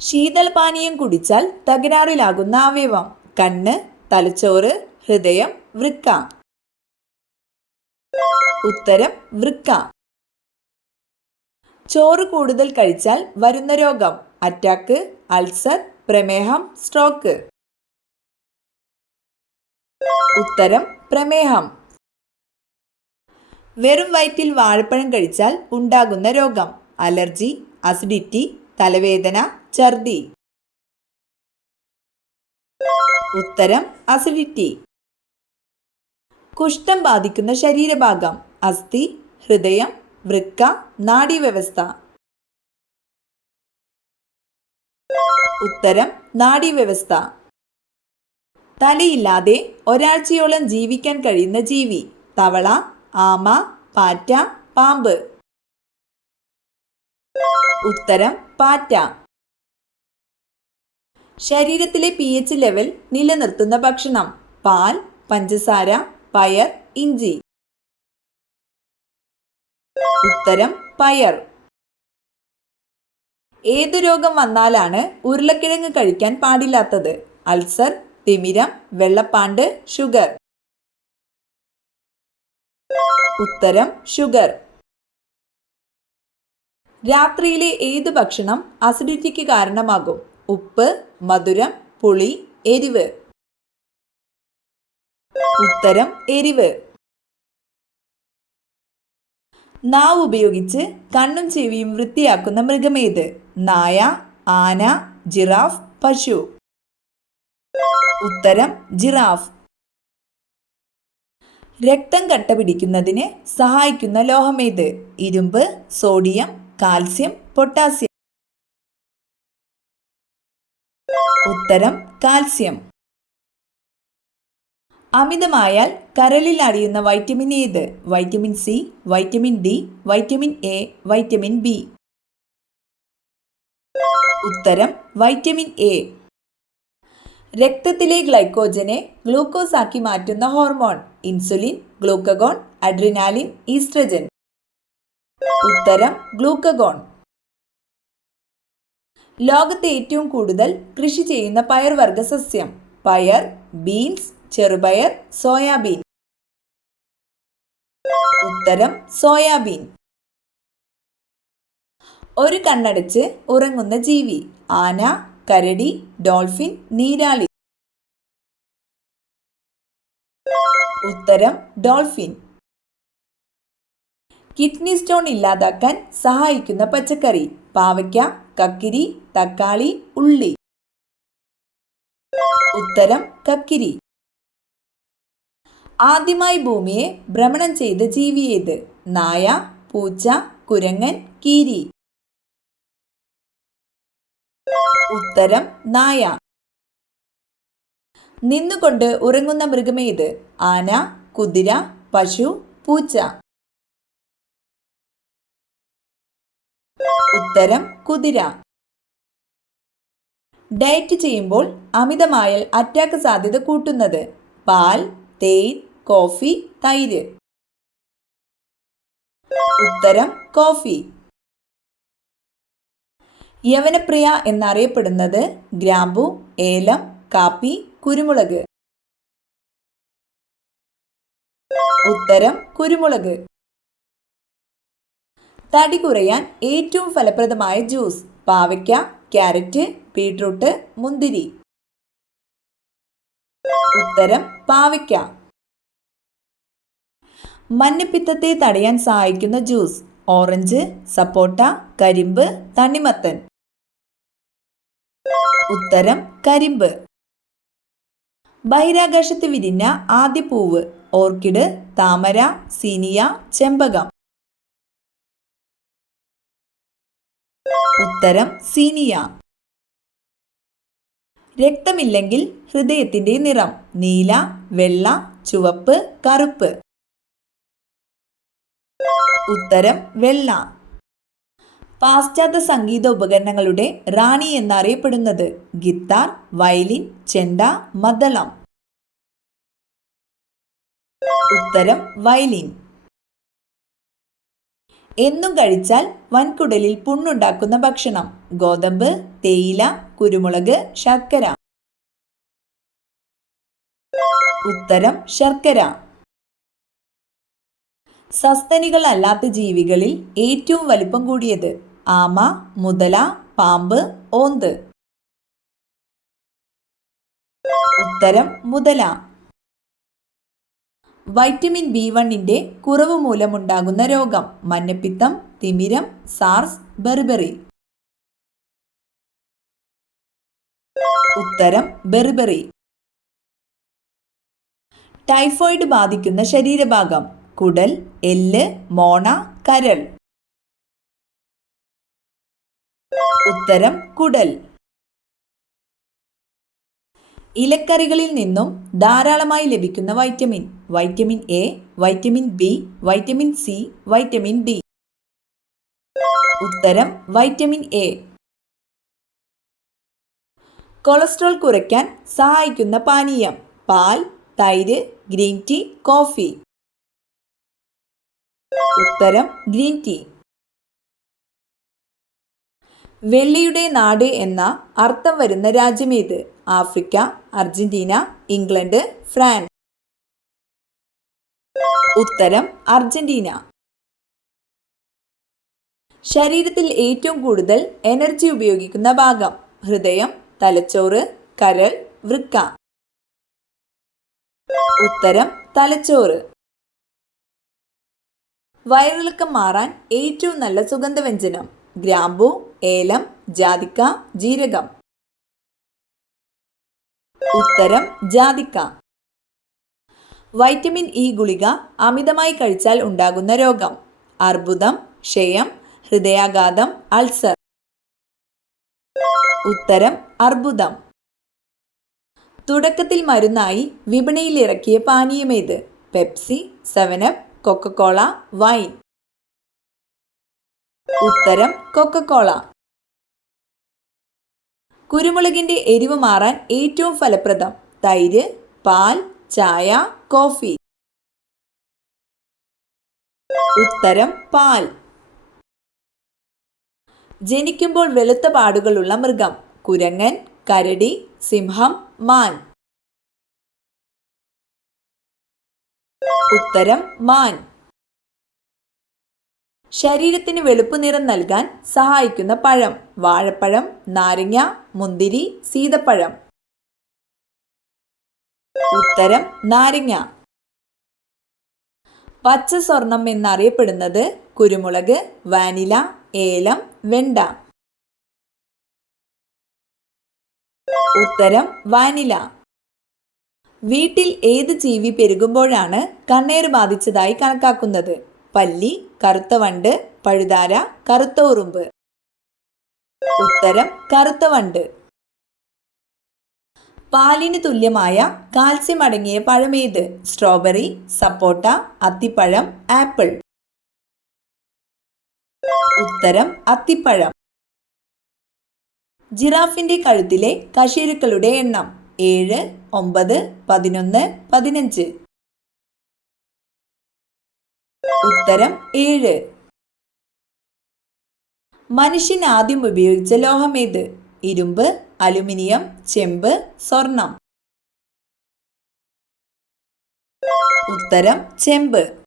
ശീതളപാനീയം കുടിച്ചാൽ തകരാറിലാകുന്ന അവയവം: കണ്ണ്, തലച്ചോറ്, ഹൃദയം, വൃക്ക. ഉത്തരം വൃക്ക. ചോറ് കൂടുതൽ കഴിച്ചാൽ വരുന്ന രോഗം: അറ്റാക്ക്, അൾസർ, പ്രമേഹം, സ്ട്രോക്ക്. ഉത്തരം പ്രമേഹം. വെറും വയറ്റിൽ വാഴപ്പഴം കഴിച്ചാൽ ഉണ്ടാകുന്ന രോഗം: അലർജി, അസിഡിറ്റി, തലവേദന, ഛർദി. ഉത്തരം അസിഡിറ്റി. കുഷ്ഠം ബാധിക്കുന്ന ശരീരഭാഗം: അസ്ഥി, ഹൃദയം, വൃക്ക, നാഡീവ്യവസ്ഥ. ഉത്തരം നാഡീവ്യവസ്ഥ. തലയില്ലാതെ ഒരാഴ്ചയോളം ജീവിക്കാൻ കഴിയുന്ന ജീവി: തവള, ആമ, പാറ്റ, പാമ്പ്. ഉത്തരം പാറ്റ. ശരീരത്തിലെ pH ലെവൽ നിലനിർത്തുന്ന ഭക്ഷണം: പാൽ, പഞ്ചസാര, പയർ, ഇഞ്ചി. ഉത്തരം പയർ. ഏതു രോഗം വന്നാലാണ് ഉരുളക്കിഴങ്ങ് കഴിക്കാൻ പാടില്ലാത്തത്? അൾസർ, തിമിരം, വെള്ളപ്പാണ്ട്, ഷുഗർ. ഉത്തരം ഷുഗർ. രാത്രിയിലെ ഏതു ഭക്ഷണം അസിഡിറ്റിക്ക് കാരണമാകും? ഉപ്പ്, മധുരം, പുളി, എരിവ്. ഉത്തരം എരിവ്. നാവ് ഉപയോഗിച്ച് കണ്ണും ചെവിയും വൃത്തിയാക്കുന്ന മൃഗമേത്? നായ, ആന, ജിറാഫ്, പശു. ഉത്തരം ജിറാഫ്. രക്തം കട്ടപിടിക്കുന്നതിന് സഹായിക്കുന്ന ലോഹമേത്? ഇരുമ്പ്, സോഡിയം, കാൽസ്യം, പൊട്ടാസ്യം. ഉത്തരം കാൽസ്യം. അമിതമായാൽ കരളിൽ അടിയുന്ന വൈറ്റമിൻ ഏത്? Vitamin C, vitamin D, vitamin A, vitamin B. ഉത്തരം വൈറ്റമിൻ എ. രക്തത്തിലെ ഗ്ലൈക്കോജനെ ഗ്ലൂക്കോസ് ആക്കി മാറ്റുന്ന hormone: insulin, glucagon, adrenaline, oestrogen. ഉത്തരം ഗ്ലൂക്കഗോൺ. ലോകത്തെ ഏറ്റവും കൂടുതൽ കൃഷി ചെയ്യുന്ന പയർവർഗ സസ്യം: പയർ, ബീൻസ്, ചെറുപയർ, സോയാബീൻ. ഉത്തരം സോയാബീൻ. ഒരു കണ്ണടച്ച് ഉറങ്ങുന്ന ജീവി: ആന, കരടി, ഡോൾഫിൻ, നീരാളി. ഉത്തരം ഡോൾഫിൻ. കിഡ്നി സ്റ്റോൺ ഇല്ലാതാക്കാൻ സഹായിക്കുന്ന പച്ചക്കറി: പാവയ്ക്ക, കക്കിരി, തക്കാളി, ഉള്ളി. ഉത്തരം കക്കിരി. ആദ്യമായി ഭൂമിയെ ഭ്രമണം ചെയ്ത ജീവി ഏത്? നായ, പൂച്ച, കുരങ്ങൻ, കീരി. ഉത്തരം നായ. നിന്നുകൊണ്ട് ഉറങ്ങുന്ന മൃഗമേത്? ആന, കുതിര, പശു, പൂച്ച. ഉത്തരം കുതിര. ഡയറ്റ് ചെയ്യുമ്പോൾ അമിതമായാൽ അറ്റാക്ക് സാധ്യത കൂട്ടുന്നത്: പാൽ, തേൻ, കോഫി, തൈര്. ഉത്തരം കോഫി. യവനപ്രിയ എന്നറിയപ്പെടുന്നത്: ഗ്രാമ്പു, ഏലം, കാപ്പി, കുരുമുളക്. ഉത്തരം കുരുമുളക്. തടി കുറയാൻ ഏറ്റവും ഫലപ്രദമായ ജ്യൂസ്: പാവയ്ക്ക, ക്യാരറ്റ്, ബീട്രൂട്ട്, മുന്തിരി. ഉത്തരം പാവയ്ക്ക. മഞ്ഞപ്പിത്തത്തെ തടയാൻ സഹായിക്കുന്ന ജ്യൂസ്: ഓറഞ്ച്, സപ്പോട്ട, കരിമ്പ്, തണ്ണിമത്തൻ. ഉത്തരം കരിമ്പ്. ബഹിരാകാശത്ത് വിരിഞ്ഞ ആദ്യ പൂവ്: ഓർക്കിഡ്, താമര, സീനിയ, ചെമ്പകം. ഉത്തരം സീനിയ. രക്തമില്ലെങ്കിൽ ഹൃദയത്തിന്റെ നിറം: നീല, വെള്ള, ചുവപ്പ്, കറുപ്പ്. ഉത്തരം വെള്ള. പാശ്ചാത്യ സംഗീത ഉപകരണങ്ങളുടെ റാണി എന്നറിയപ്പെടുന്നത്: ഗിത്താർ, വയലിൻ, ചെണ്ട, മദ്ദളം. ഉത്തരം വയലിൻ. എന്നും കഴിച്ചാൽ വൻകുടലിൽ പുണ്ണുണ്ടാക്കുന്ന ഭക്ഷണം. ഗോതമ്പ്, തേയില, കുരുമുളക്, ശർക്കര. ഉത്തരം ശർക്കര. സസ്തനികൾ അല്ലാത്ത ജീവികളിൽ ഏറ്റവും വലിപ്പം കൂടിയത്? ആമ, മുതല, പാമ്പ്, ഓന്ത്. ഉത്തരം മുതല. വൈറ്റമിൻ B1ന്റെ കുറവ് മൂലമുണ്ടാകുന്ന രോഗം? മഞ്ഞപ്പിത്തം, തിമിരം, സാർസ്, ബെറിബറി. ഉത്തരം ബെറിബറി. ടൈഫോയിഡ് ബാധിക്കുന്ന ശരീരഭാഗം? കുടൽ, എല്ല്, മോണ, കരൾ. ഉത്തരം കുടൽ. ഇലക്കറികളിൽ നിന്നും ധാരാളമായി ലഭിക്കുന്ന vitamin? Vitamin A, vitamin B, vitamin C, vitamin D. ഉത്തരം വൈറ്റമിൻ എ. കൊളസ്ട്രോൾ കുറയ്ക്കാൻ സഹായിക്കുന്ന പാനീയം? പാൽ, തൈര്, ഗ്രീൻ ടീ, കോഫി. ഉത്തരം ഗ്രീൻ ടീ. വെള്ളിയുടെ നാട് എന്ന അർത്ഥം വരുന്ന രാജ്യമേത്? Africa, Argentina, England, France. ഉത്തരം അർജന്റീന. ശരീരത്തിൽ ഏറ്റവും കൂടുതൽ എനർജി ഉപയോഗിക്കുന്ന ഭാഗം? ഹൃദയം, തലച്ചോറ്, കരൾ, വൃക്ക. ഉത്തരം തലച്ചോറ്. വയറിളക്കം മാറാൻ ഏറ്റവും നല്ല സുഗന്ധവ്യഞ്ജനം? ഗ്രാമ്പൂ, ഏലം, ജാതിക്ക, ജീരകം. ഉത്തരം ജാതിക്ക. വൈറ്റമിൻ ഇ ഗുളിക അമിതമായി കഴിച്ചാൽ ഉണ്ടാകുന്ന രോഗം? അർബുദം, ക്ഷയം, ഹൃദയാഘാതം, അൾസർ. ഉത്തരം അർബുദം. തുടക്കത്തിൽ മരുന്നായി വിപണിയിൽ ഇറക്കിയ പാനീയമേത്? Pepsi, 7up, Coca Cola, wine. ഉത്തരം കൊക്കക്കോള. കുരുമുളകിന്റെ എരിവ് മാറാൻ ഏറ്റവും ഫലപ്രദം? തൈര്, പാൽ, ചായ, കോഫി. ഉത്തരം പാൽ. ജനിക്കുമ്പോൾ വെളുത്ത പാടുകളുള്ള മൃഗം? കുരങ്ങൻ, കരടി, സിംഹം, മാൻ. ഉത്തരം മാൻ. ശരീരത്തിന് വെളുപ്പ് നിറം നൽകാൻ സഹായിക്കുന്ന പഴം? വാഴപ്പഴം, നാരങ്ങ, മുന്തിരി, സീതപ്പഴം. ഉത്തരം നാരങ്ങ. പച്ച സ്വർണം എന്നറിയപ്പെടുന്നത്? കുരുമുളക്, വാനില, ഏലം, വെണ്ട. ഉത്തരം വാനില. വീട്ടിൽ ഏത് ജീവി പെരുകുമ്പോഴാണ് കണ്ണേറ് ബാധിച്ചതായി കണക്കാക്കുന്നത്? പല്ലി, കറുത്ത വണ്ട്, പഴുതാര, കറുത്ത ഉറുമ്പ്. ഉത്തരം കറുത്ത വണ്ട്. പാലിന് തുല്യമായ കാൽസ്യം അടങ്ങിയ പഴമേത്? സ്ട്രോബെറി, സപ്പോട്ട, അത്തിപ്പഴം, ആപ്പിൾ. ഉത്തരം അത്തിപ്പഴം. ജിറാഫിന്റെ കഴുത്തിലെ കശേരുക്കളുടെ എണ്ണം? 7, 9, 11, 15. ഉത്തരം 7. മനുഷ്യൻ ആദ്യം ഉപയോഗിച്ച ലോഹമേത്? ഇരുമ്പ്, അലുമിനിയം, ചെമ്പ്, സ്വർണം. ഉത്തരം ചെമ്പ്.